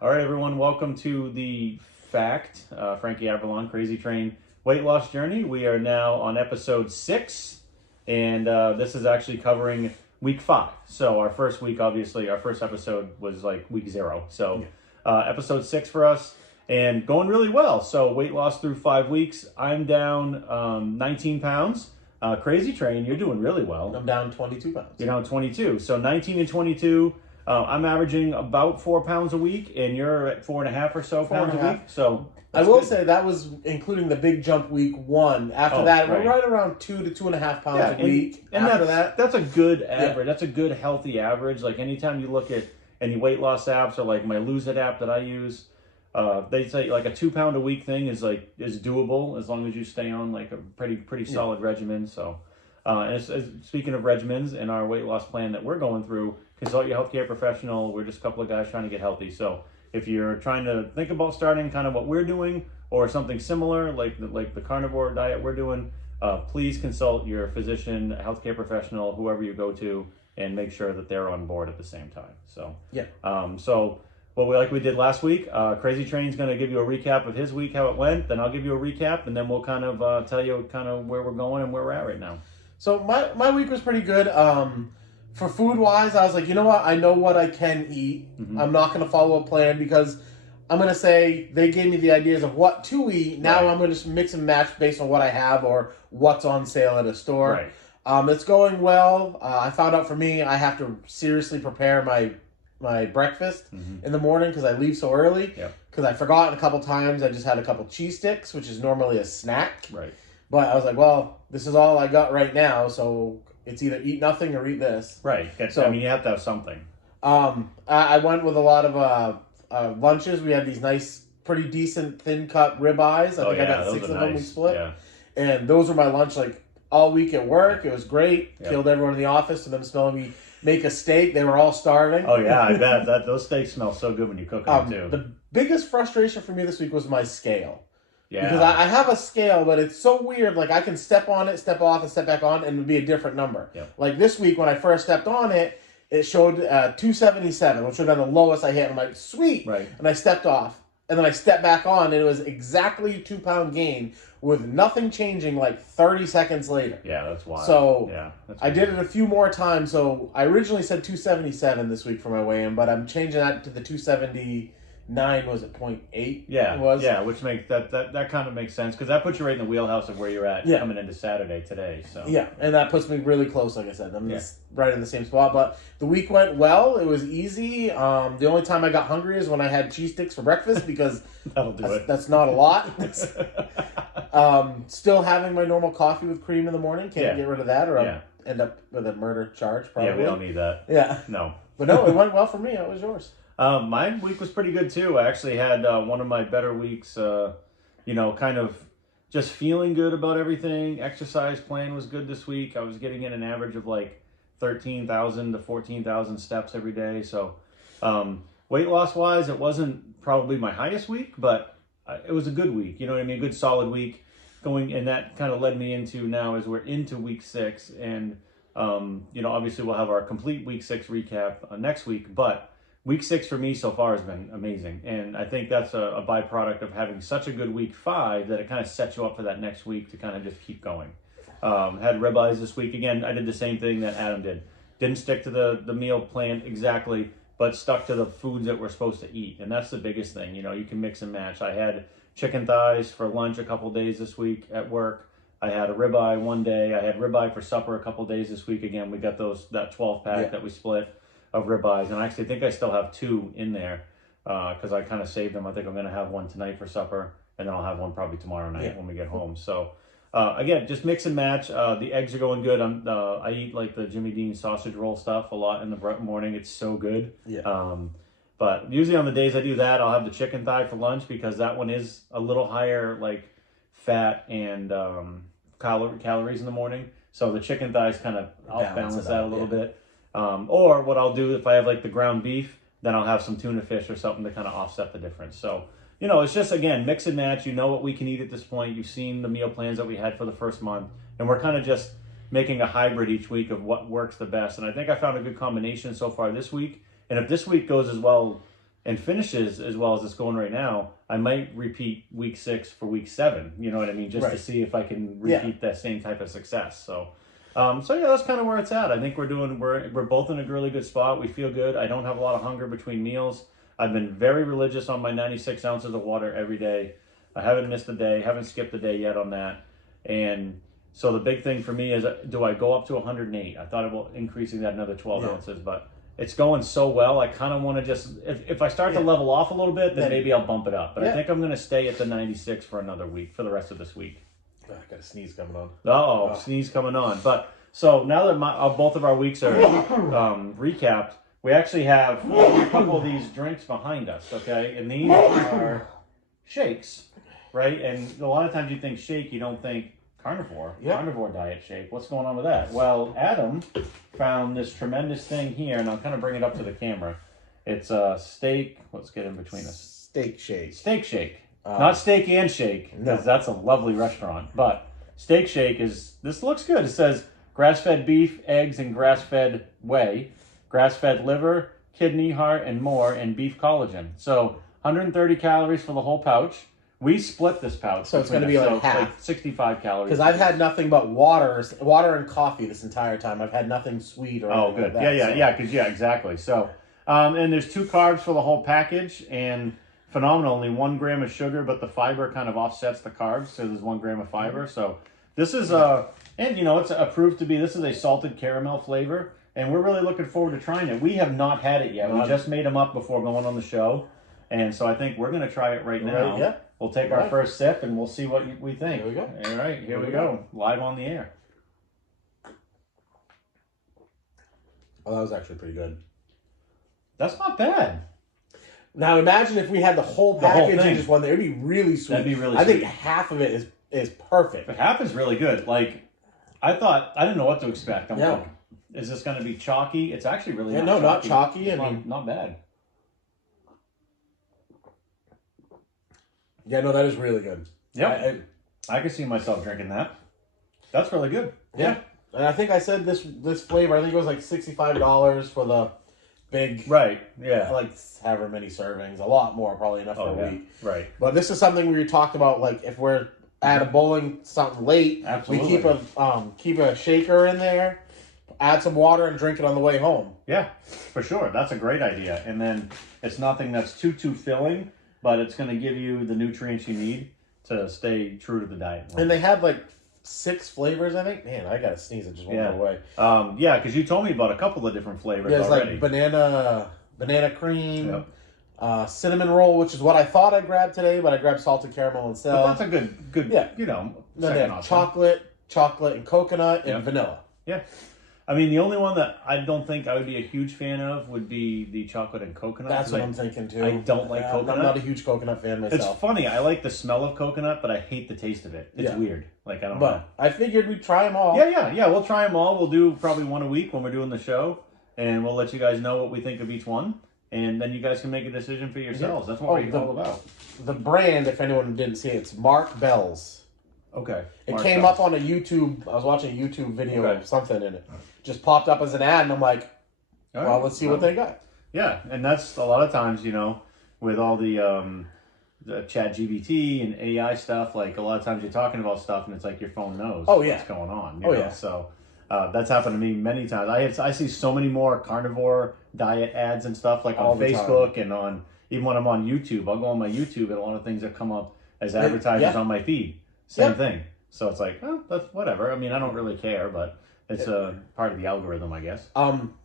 All right, everyone, welcome to the F.A.C.T. Frankie Avalon Crazy Train Weight Loss Journey. We are now on episode 6, and this is actually covering week 5. So our first week, obviously, our first episode was like week 0. So episode 6 for us, and going really well. So weight loss through 5 weeks. I'm down 19 pounds. Crazy Train, you're doing really well. I'm down 22 pounds. You're down 22. So 19 and 22. I'm averaging about 4 pounds a week, and you're at 4.5 or so pounds a week. So I will say that was including the big jump week 1. After that, we're right around 2 to 2.5 pounds a week. And after that's a good average. That's a good healthy average. Like anytime you look at any weight loss apps or like my Lose It app that I use, they say like a 2 pound a week thing is doable as long as you stay on like a pretty solid regimen. So. Speaking of regimens and our weight loss plan that we're going through, consult your healthcare professional. We're just a couple of guys trying to get healthy. So if you're trying to think about starting kind of what we're doing or something similar, like the carnivore diet we're doing, please consult your physician, healthcare professional, whoever you go to, and make sure that they're on board at the same time. So like we did last week, Crazy Train's going to give you a recap of his week, how it went. Then I'll give you a recap, and then we'll kind of tell you kind of where we're going and where we're at right now. So my week was pretty good. For food-wise, I was like, you know what? I know what I can eat. Mm-hmm. I'm not going to follow a plan because I'm going to say they gave me the ideas of what to eat. Now I'm going to just mix and match based on what I have or what's on sale at a store. Right. It's going well. I found out for me, I have to seriously prepare my breakfast in the morning because I leave so early. Because I forgot a couple times. I just had a couple cheese sticks, which is normally a snack. Right. But I was like, well, this is all I got right now, so it's either eat nothing or eat this. Right. So I mean, you have to have something. I went with a lot of lunches. We had these nice, pretty decent thin cut ribeyes. I think I got 6 of them we split. Yeah. And those were my lunch like all week at work. It was great. Yep. Killed everyone in the office and them smelling me make a steak. They were all starving. Oh yeah, I bet those steaks smell so good when you cook them too. The biggest frustration for me this week was my scale. Yeah. Because I have a scale, but it's so weird. Like, I can step on it, step off, and step back on, and it would be a different number. Yeah. Like, this week, when I first stepped on it, it showed 277, which would have been the lowest I hit. I'm like, sweet. Right. And I stepped off. And then I stepped back on, and it was exactly a 2 pound gain with nothing changing like 30 seconds later. Yeah, that's wild. So, I did it a few more times. So, I originally said 277 this week for my weigh-in, but I'm changing that to the 279, was it 0.8? Yeah, it was? Yeah, which makes that kind of makes sense because that puts you right in the wheelhouse of where you're at coming into Saturday today. So and that puts me really close. Like I said, I'm just right in the same spot. But the week went well. It was easy. The only time I got hungry is when I had cheese sticks for breakfast because that's not a lot. Still having my normal coffee with cream in the morning. Can't get rid of that, or I'll end up with a murder charge. Probably. Yeah, we don't need that. Yeah, no. But no, it went well for me. How was yours? My week was pretty good too. I actually had one of my better weeks, kind of just feeling good about everything. Exercise plan was good this week. I was getting in an average of like 13,000 to 14,000 steps every day. So weight loss wise, it wasn't probably my highest week, but it was a good week. You know what I mean? A good solid week and that kind of led me into now as we're into week 6. And, obviously we'll have our complete week 6 recap next week, but week 6 for me so far has been amazing, and I think that's a byproduct of having such a good week 5 that it kind of sets you up for that next week to kind of just keep going. Had ribeyes this week. Again, I did the same thing that Adam did. Didn't stick to the meal plan exactly, but stuck to the foods that we're supposed to eat, and that's the biggest thing. You can mix and match. I had chicken thighs for lunch a couple days this week at work. I had a ribeye one day. I had ribeye for supper a couple days this week. Again, we got that 12-pack that we split of ribeyes, and I actually think I still have 2 in there because I kind of saved them. I think I'm going to have one tonight for supper, and then I'll have one probably tomorrow night when we get home. So again, just mix and match. The eggs are going good. I eat like the Jimmy Dean sausage roll stuff a lot in the morning. It's so good. But usually on the days I do that, I'll have the chicken thigh for lunch because that one is a little higher like fat and calories in the morning. So the chicken thighs kind of balance that a little bit. Or what I'll do if I have like the ground beef, then I'll have some tuna fish or something to kind of offset the difference. So, it's just, again, mix and match. You know what we can eat at this point. You've seen the meal plans that we had for the first month. And we're kind of just making a hybrid each week of what works the best. And I think I found a good combination so far this week. And if this week goes as well and finishes as well as it's going right now, I might repeat week 6 for week 7. You know what I mean? Just to see if I can repeat that same type of success. So, yeah, that's kind of where it's at. I think we're both in a really good spot. We feel good. I don't have a lot of hunger between meals. I've been very religious on my 96 ounces of water every day. I haven't missed a day, haven't skipped a day yet on that. And so the big thing for me is, do I go up to 108? I thought about increasing that another 12 ounces, but it's going so well. I kind of want to just, if I start to level off a little bit, then maybe I'll bump it up. But I think I'm going to stay at the 96 for another week, for the rest of this week. I got a sneeze coming on. Sneeze coming on. But so now that both of our weeks are recapped, we actually have a couple of these drinks behind us, okay? And these are shakes, right? And a lot of times you think shake, you don't think carnivore diet shake. What's going on with that? Well, Adam found this tremendous thing here, and I'll kind of bring it up to the camera. It's a steak. Let's get in between us. Steak shake. Steak shake. Not steak and shake, because that's a lovely restaurant. But steak shake this looks good. It says grass-fed beef, eggs, and grass-fed whey, grass-fed liver, kidney, heart, and more, and beef collagen. So 130 calories for the whole pouch. We split this pouch. So it's going to be like half. Like 65 calories. Because I've had nothing but water and coffee this entire time. I've had nothing sweet or anything good. Like that. Exactly. So, and there's 2 carbs for the whole package, and phenomenal. Only 1 gram of sugar, but the fiber kind of offsets the carbs, so there's 1 gram of fiber. So this is and it's approved to be. This is a salted caramel flavor, and we're really looking forward to trying it. We have not had it yet. We just made them up before going on the show, and so I think we're going to try it right now. Yeah. We'll take our first sip, and we'll see what we think. Here we go. All right, here we go. Live on the air. Oh, that was actually pretty good. That's not bad. Now imagine if we had the whole package in just one there. It'd be really sweet. That'd be really sweet. I think half of it is perfect. But half is really good. Like, I didn't know what to expect. I'm like, is this going to be chalky? It's actually really not chalky. Not chalky. It's not bad. Yeah, no, that is really good. Yeah, I could see myself drinking that. That's really good. Yeah. And I think I said this flavor, I think it was like $65 for the big... Right, yeah. Like however many servings. A lot more, probably enough for a week. Right. But this is something we talked about, like if we're at a bowling something late, absolutely, we keep a shaker in there, add some water, and drink it on the way home. Yeah, for sure. That's a great idea. And then it's nothing that's too filling, but it's going to give you the nutrients you need to stay true to the diet. And they had like 6 flavors, I think. Man, I got to sneeze. It just won't go away. Yeah, because you told me about a couple of different flavors already. Like banana cream, cinnamon roll, which is what I thought I grabbed today, but I grabbed salted caramel instead. But that's a good Then they have chocolate and coconut, and vanilla. Yeah. I mean, the only one that I don't think I would be a huge fan of would be the chocolate and coconut. That's what I'm thinking too. I don't like coconut. I'm not a huge coconut fan myself. It's funny. I like the smell of coconut, but I hate the taste of it. It's weird. Like, I don't know. But I figured we'd try them all. Yeah. We'll try them all. We'll do probably one a week when we're doing the show, and we'll let you guys know what we think of each one, and then you guys can make a decision for yourselves. That's what we're all about. The brand, if anyone didn't see it, it's Mark Bell's. Okay. It came up on a YouTube. I was watching a YouTube video of something in it. Just popped up as an ad, and I'm like, well, let's see what they got. Yeah, and that's a lot of times, with all the chat GBT and AI stuff, like a lot of times you're talking about stuff and it's like your phone knows what's going on. You know? So that's happened to me many times. I see so many more carnivore diet ads and stuff like on Facebook and on, even when I'm on YouTube, I'll go on my YouTube and a lot of things that come up as advertisers on my feed. Same thing. So it's like, that's whatever. I mean, I don't really care, but it's a part of the algorithm, I guess.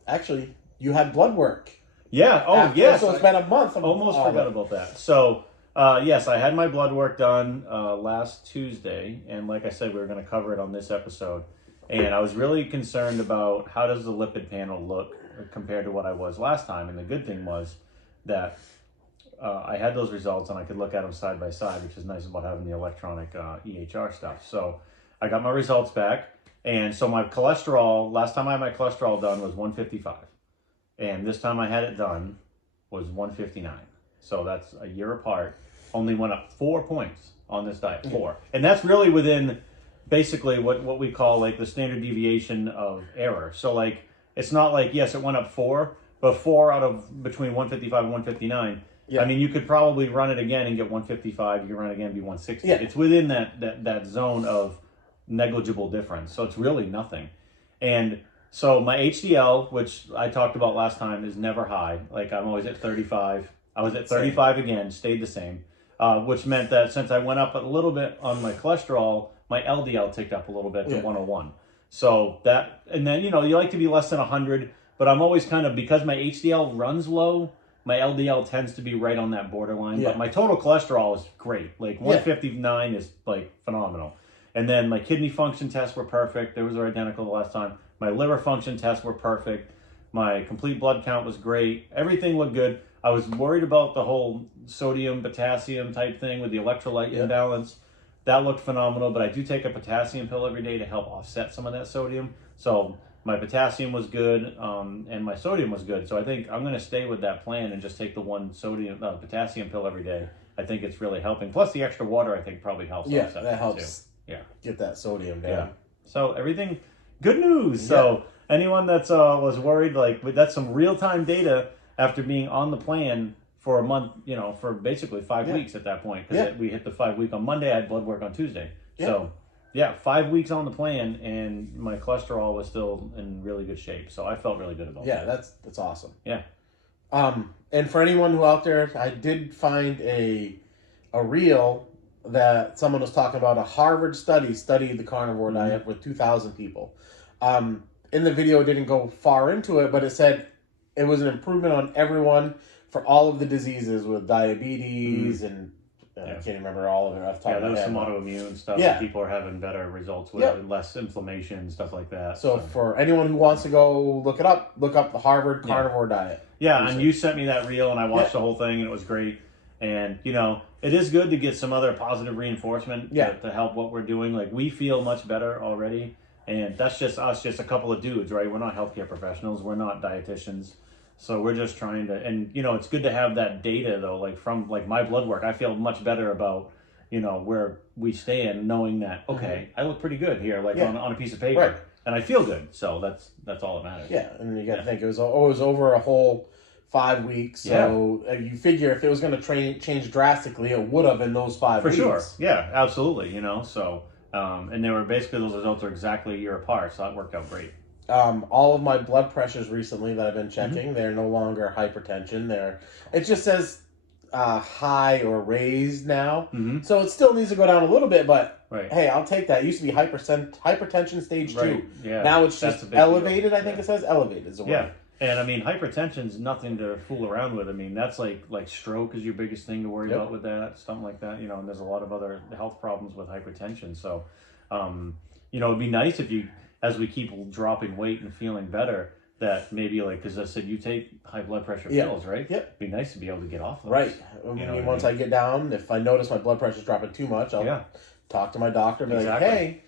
Actually, you had blood work. Yeah. Oh, yes. So it's been a month. Almost forgot about that. So, yes, I had my blood work done last Tuesday, and like I said, we were going to cover it on this episode. And I was really concerned about how does the lipid panel look compared to what I was last time. And the good thing was that I had those results, and I could look at them side by side, which is nice about having the electronic EHR stuff. So I got my results back. And so my cholesterol, last time I had my cholesterol done was 155. And this time I had it done was 159. So that's a year apart. Only went up 4 points on this diet, 4. And that's really within basically what we call like the standard deviation of error. So like, it's not like, yes, it went up 4, but 4 out of between 155 and 159 Yeah. I mean, you could probably run it again and get 155. You can run it again and be 160. Yeah. It's within that zone of negligible difference. So it's really nothing. And so my HDL, which I talked about last time, is never high. Like I'm always at 35. I was at 35 again, stayed the same, which meant that since I went up a little bit on my cholesterol, my LDL ticked up a little bit to 101. So that, and then, you know, you like to be less than 100, but I'm always kind of, because my HDL runs low, my LDL tends to be right on that borderline. But my total cholesterol is great. Like 159 is like phenomenal. And then my kidney function tests were perfect. Those were identical the last time. My liver function tests were perfect. My complete blood count was great. Everything looked good. I was worried about the whole sodium, potassium type thing with the electrolyte imbalance. That looked phenomenal, but I do take a potassium pill every day to help offset some of that sodium. So my potassium was good, and my sodium was good. So I think I'm going to stay with that plan and just take the one potassium pill every day. I think it's really helping. Plus the extra water, I think, probably helps. Yeah, offset that helps. Too. Yeah, get that sodium down. Yeah. So everything, good news. So anyone that's was worried, like that's some real time data after being on the plan for a month, you know, for basically 5 weeks at that point, because we hit the 5 week on Monday. I had blood work on Tuesday. So 5 weeks on the plan, and my cholesterol was still in really good shape. So I felt really good about that. That's awesome. Yeah. And for anyone who out there, I did find a reel that someone was talking about. A Harvard studied the carnivore diet with 2,000 people. In the video, it didn't go far into it, but it said it was an improvement on everyone for all of the diseases with diabetes and I can't remember all of it off the top of my head. There was some autoimmune stuff. Yeah. People are having better results with it, less inflammation, stuff like that. So for anyone who wants to go look it up, look up the Harvard carnivore diet. Yeah, and you sent me that reel, and I watched the whole thing, and it was great. And, you know, it is good to get some other positive reinforcement to help what we're doing. Like, we feel much better already, and that's just us, just a couple of dudes, right? We're not healthcare professionals. We're not dietitians. So we're just trying to, and, you know, it's good to have that data, though, like from, like, my blood work. I feel much better about, you know, where we stand, knowing that, okay, I look pretty good here, like on a piece of paper. Right. And I feel good. So that's all that matters. Yeah, and you got to think, it was over a whole 5 weeks. So you figure if it was going to change drastically, it would have in those 5 weeks. For sure. Yeah, absolutely. You know, so, and they were basically, those results are exactly a year apart. So that worked out great. All of my blood pressures recently that I've been checking, they're no longer hypertension. It just says high or raised now. So it still needs to go down a little bit, but hey, I'll take that. It used to be hypertension stage 2. Yeah. Now it's just elevated. Deal. I think it says elevated is the word. Yeah. And I mean, hypertension's nothing to fool around with. I mean, that's like stroke is your biggest thing to worry about with that, something like that. You know, and there's a lot of other health problems with hypertension. So, you know, it'd be nice if you, as we keep dropping weight and feeling better, that maybe, like, because I said you take high blood pressure pills, right? Yep. It'd be nice to be able to get off those. Right. I mean, once I get down, if I notice my blood pressure's dropping too much, I'll talk to my doctor and be like, hey,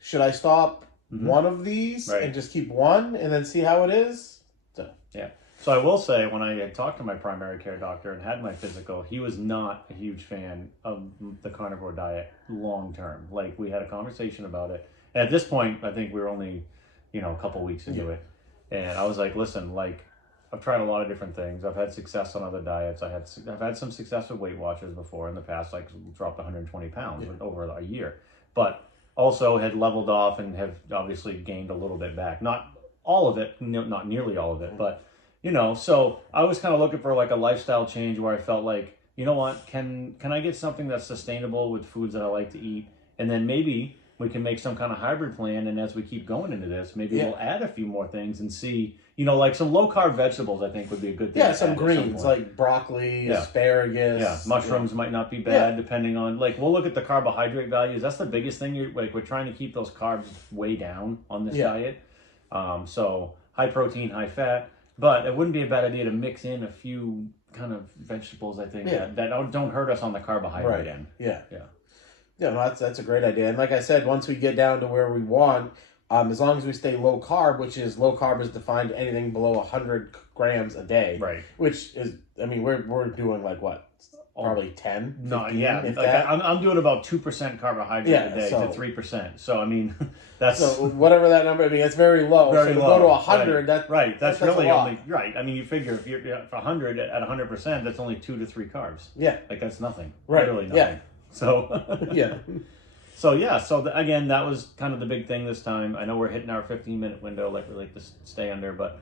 should I stop one of these and just keep one and then see how it is? So. Yeah. So I will say, when I had talked to my primary care doctor and had my physical, he was not a huge fan of the carnivore diet long term. Like, we had a conversation about it. And at this point, I think we were only, you know, a couple weeks into it. And I was like, listen, like, I've tried a lot of different things. I've had success on other diets. I've had some success with Weight Watchers before in the past, like dropped 120 pounds over a year. But also had leveled off and have obviously gained a little bit back. Not all of it, not nearly all of it, but, you know, so I was kind of looking for like a lifestyle change where I felt like, you know what, can I get something that's sustainable with foods that I like to eat? And then maybe we can make some kind of hybrid plan, and as we keep going into this, maybe we'll add a few more things and see, you know, like some low-carb vegetables I think would be a good thing. Yeah, some greens, like broccoli, asparagus. Yeah, mushrooms might not be bad depending on, like, we'll look at the carbohydrate values. That's the biggest thing. We're trying to keep those carbs way down on this diet. So high protein, high fat, but it wouldn't be a bad idea to mix in a few kind of vegetables, I think, that don't hurt us on the carbohydrate end. Yeah, no, that's a great idea. And like I said, once we get down to where we want, as long as we stay low carb, which is low carb is defined anything below 100 grams a day. Right. Which is, I mean, we're doing like what, probably 10, 15, No, yeah, if like that. I'm doing about 2% carbohydrate Yeah, a day so- to 3%. So I mean, that's So whatever that number, I mean, it's very low. very so to low. go to 100, right. that right. That's a really lot. only right. I mean, you figure if you're if 100 at 100%, that's only 2 to 3 carbs. Yeah. Like that's nothing. Right. Literally nothing. Yeah. So Yeah. So again, that was kind of the big thing this time. I know we're hitting our 15-minute window, like we like to stay under, but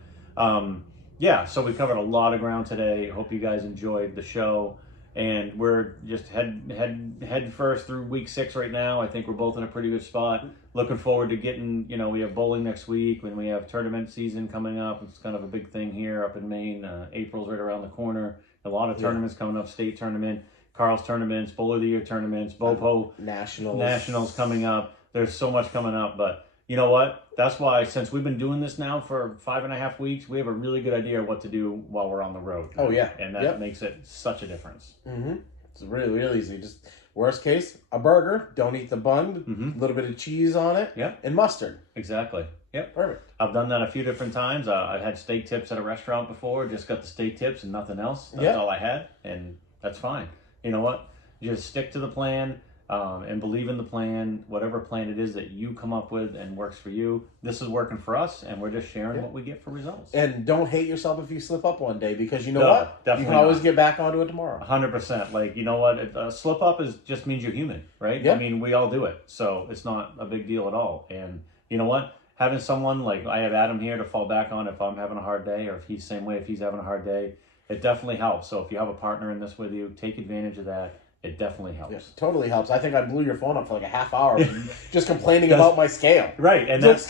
yeah. So we covered a lot of ground today. Hope you guys enjoyed the show, and we're just head first through week 6 right now. I think we're both in a pretty good spot. Looking forward to getting. We have bowling next week, when we have tournament season coming up. It's kind of a big thing here up in Maine. April's right around the corner. A lot of tournaments coming up. State tournament. Carl's tournaments, Bowler of the Year tournaments, BOPO Nationals coming up. There's so much coming up, but you know what? That's why, since we've been doing this now for 5.5 weeks, we have a really good idea of what to do while we're on the road. Oh, yeah. And that makes it such a difference. Mm-hmm. It's really, really easy. Just worst case, a burger. Don't eat the bun. A little bit of cheese on it. Yeah. And mustard. Exactly. Yep. Perfect. I've done that a few different times. I've had steak tips at a restaurant before. Just got the steak tips and nothing else. That's all I had, and that's fine. You know what? Just stick to the plan and believe in the plan, whatever plan it is that you come up with and works for you. This is working for us, and we're just sharing what we get for results. And don't hate yourself if you slip up one day, because you know what? You can always get back onto it tomorrow. 100%. Like, you know what? A slip up just means you're human, right? Yeah. I mean, we all do it. So it's not a big deal at all. And you know what? Having someone like I have Adam here to fall back on if I'm having a hard day, or if he's the same way if he's having a hard day, it definitely helps. So if you have a partner in this with you, take advantage of that. It definitely helps. Yes, totally helps. I think I blew your phone up for like a half hour just complaining about my scale. Right, and that's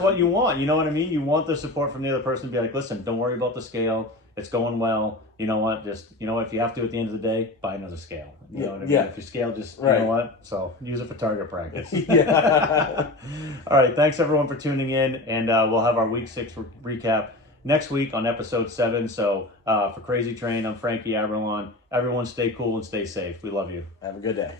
what you want. You know what I mean? You want the support from the other person to be like, listen, don't worry about the scale. It's going well. You know what? If you have to at the end of the day, buy another scale. You know what I mean? Yeah. If your scale you know what? So use it for target practice. Yeah. All right, thanks everyone for tuning in, and we'll have our week 6 recap next week on episode 7. So for Crazy Train, I'm Frankie Aberlon. Everyone stay cool and stay safe. We love you. Have a good day.